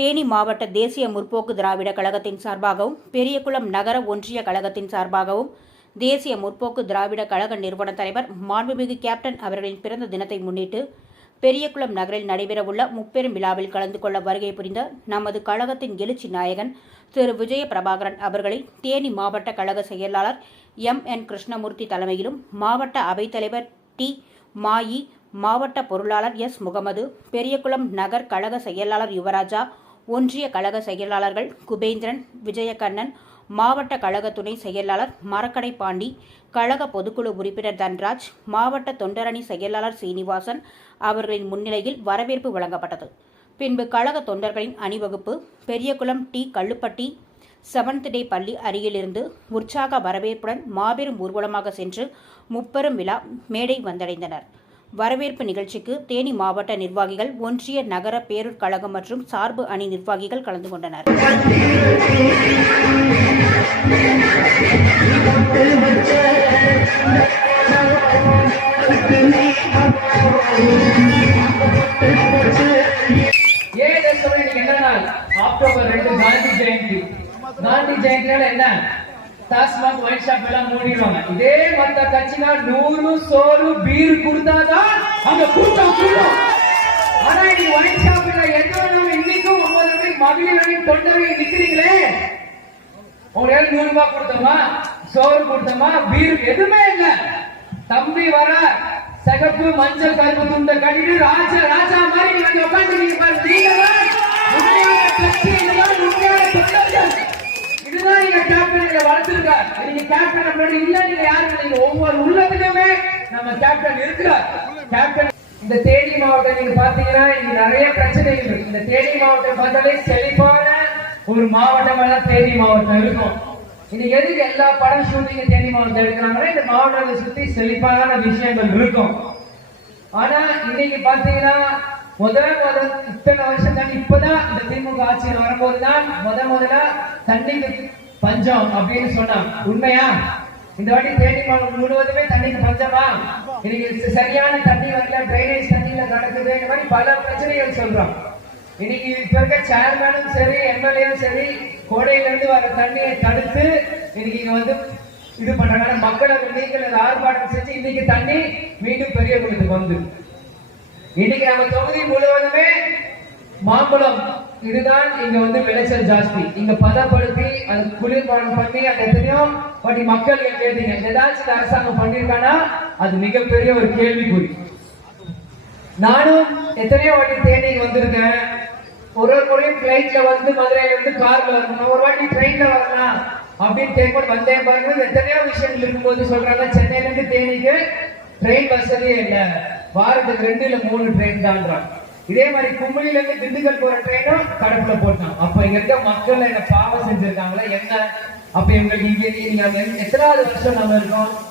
தேனி மாவட்ட தேசிய முற்போக்கு திராவிட கழகத்தின் சார்பாகவும் பெரியகுளம் நகர ஒன்றிய கழகத்தின் சார்பாகவும் தேசிய முற்போக்கு திராவிட கழக நிறுவன தலைவர் மாண்புமிகு கேப்டன் அவர்களின் பிறந்த தினத்தை முன்னிட்டு பெரியகுளம் நகரில் நடைபெறவுள்ள முப்பெரும் விழாவில் கலந்து கொள்ள வருகை புரிந்த நமது கழகத்தின் எழுச்சி நாயகன் திரு. விஜய பிரபாகரன் அவர்களை தேனி மாவட்ட கழக செயலாளர் எம். என். கிருஷ்ணமூர்த்தி தலைமையிலும் மாவட்ட அவைத்தலைவர் டி. மாயி மாவட்ட பொருளாளர் எஸ். முகமது பெரியகுளம் நகர் கழக செயலாளர் யுவராஜா ஒன்றிய கழக செயலாளர்கள் குபேந்திரன் விஜயகண்ணன் மாவட்ட கழக துணை செயலாளர் மரக்கடை பாண்டி கழக பொதுக்குழு உறுப்பினர் தன்ராஜ் மாவட்ட தொண்டரணி செயலாளர் சீனிவாசன் அவர்களின் முன்னிலையில் வரவேற்பு வழங்கப்பட்டது. பின்பு கழக தொண்டர்களின் அணிவகுப்பு Periyakulam T. Kallupatti seventh day பள்ளி அருகிலிருந்து உற்சாக வரவேற்புடன் மாபெரும் ஊர்வலமாக சென்று முப்பெரும் விழா மேடை வந்தடைந்தனர். வரவேற்பு நிகழ்ச்சிக்கு தேனி மாவட்ட நிர்வாகிகள் ஒன்றிய நகர பேரூர் கழகம் மற்றும் சார்பு அணி நிர்வாகிகள் கலந்து கொண்டனர். என்ன நாள்? அக்டோபர் ரெண்டு காந்தி ஜெயந்தி. காந்தி ஜெயந்தினால என்ன? டாஸ்மாக் ஒயின் ஷாப் எல்லாம் மூடிடுவாங்க இதே மத்த கட்சினா நூறு சோறு பீர் கொடுத்தாதான் அந்த கூட்டம் கூடும் ஆனா இன்னைக்கு ஒயின் ஷாப்ல எந்த வேணாலும் இன்னைக்கும் ஒன்பது மணி மகளிரையும் தொண்டரையும் நிக்கிறீங்களே உங்களுக்கு நூறு ரூபாய் கொடுத்தோமா சோறு கொடுத்தோமா பீர் எதுவுமே இல்ல தம்பி வர சிகப்பு மஞ்சள் கருப்பு துண்ட கட்டிட்டு ராஜா ராஜா மாதிரி நீங்க உட்காந்துருக்கீங்க பாரு நீங்க தான் உண்மையான கட்சி இதுதான் உண்மையான தொண்டர்கள் இதுதான் நீங்க கேப்டன் நீங்க கேப்டன் முன்னாடி இல்ல நீங்க யாரு நீங்க ஒவ்வொரு உள்ளத்துலயுமே நம்ம கேப்டன் இருக்கிறார். கேப்டன் இந்த தேனி மாவட்டம் நீங்க பாத்தீங்கன்னா இங்க நிறைய பிரச்சனைகள் இருக்கு. இந்த தேனி மாவட்டம் பார்த்தாலே செழிப்பான ஒரு மாவட்டமா தான் தேனி மாவட்டம் இருக்கும். இன்னைக்கு எதுக்கு எல்லா படம் ஷூட்டிங் தேனி மாவட்டம் எடுக்கிறாங்கன்னா இந்த மாவட்டத்தை சுத்தி செழிப்பான விஷயங்கள் இருக்கும். ஆனா இன்னைக்கு பாத்தீங்கன்னா முதல் முதல் இத்தனை வருஷம் தான் இப்பதான் இந்த திமுக ஆட்சியில் வரும்போது தான் முத முதல்ல தண்ணிக்கு பஞ்சம் அப்படின்னு சொன்னான். உண்மையா? இந்த வாட்டி தேனி மாவட்டம் முழுவதுமே தண்ணிக்கு பஞ்சமா? இன்னைக்கு சரியான தண்ணி வரல டிரைனேஜ் தண்ணியில நடக்குது இந்த மாதிரி பல பிரச்சனைகள் சொல்றோம். இன்னைக்கு இப்ப இருக்க சேர்மேனும் சரி எம்எல்ஏவும் சரி கோடையில இருந்து வர தண்ணியை தடுத்து இன்னைக்கு இங்க வந்து இது பண்றாங்க. மக்களை மக்களுக்கு நீங்கள் அதை ஆர்ப்பாட்டம் செஞ்சு இன்னைக்கு தண்ணி மீண்டும் பெரிய குளத்துக்கு வந்து. இன்னைக்கு நம்ம தொகுதி முழுவதுமே மாம்பழம் இதுதான் இங்க வந்து விளைச்சல் ஜாஸ்தி. இங்க பதப்படுத்தி அது குளிர்பானம் பண்ணி அது எத்தனையோ வாட்டி மக்கள் கேட்டீங்க ஏதாச்சும் அரசாங்கம் பண்ணிருக்கானா அது மிகப்பெரிய ஒரு கேள்விக்குறி. நானும் எத்தனையோ வாட்டி தேனிக்கு வந்திருக்கேன். ஒரு ஒரு முறையும் பிளைட்ல வந்து மதுரையில இருந்து கார்ல வரணும். ஒரு வாட்டி ட்ரெயின்ல வரலாம் அப்படின்னு கேட்போம் வந்தேன் பாருங்க. எத்தனையோ விஷயங்கள் இருக்கும்போது சொல்றாங்க. சென்னையில இருந்து தேனிக்கு ட்ரெயின் வசதியே இல்லை. வாரத்துக்கு ரெண்டு இல்ல மூணு ட்ரெயின் தான்றாங்க. இதே மாதிரி கும்பலில இருந்து திண்டுக்கல் போற ட்ரெயினும் கடப்புல போட்டான். அப்ப இங்க இருக்க மக்கள் என்ன பாவம் செஞ்சிருக்காங்களா? என்ன? அப்ப எங்களுக்கு இங்க நீங்க எத்தனாவது வருஷம் நம்ம இருக்கோம்?